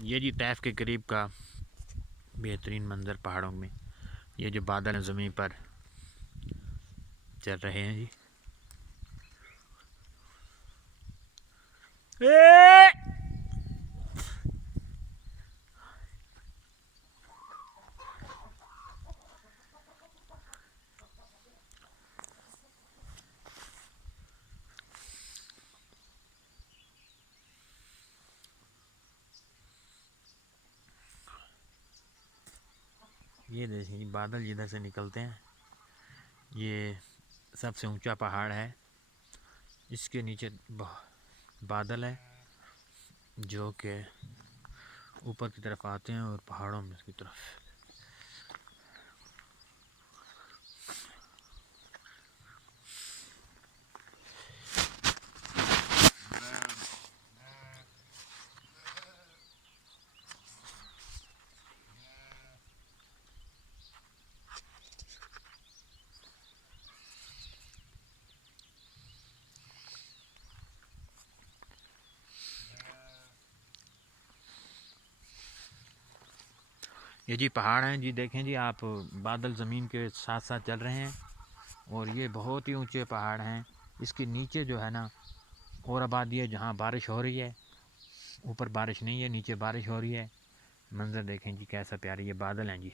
ये जी टैफ के करीब का बेहतरीन मंज़र पहाड़ों में। ये जो बादल ज़मीन पर चल रहे हैं जी। ये देखिए बादल जिधर से निकलते हैं। ये सबसे ऊंचा पहाड़ है, इसके नीचे बादल है जो कि ऊपर की तरफ आते हैं और पहाड़ों में की तरफ। ये जी पहाड़ हैं जी, देखें जी आप, बादल ज़मीन के साथ साथ चल रहे हैं और ये बहुत ही ऊंचे पहाड़ हैं। इसके नीचे जो है ना और आबादी है जहाँ बारिश हो रही है। ऊपर बारिश नहीं है, नीचे बारिश हो रही है। मंज़र देखें जी कैसा प्यारा, ये बादल हैं जी।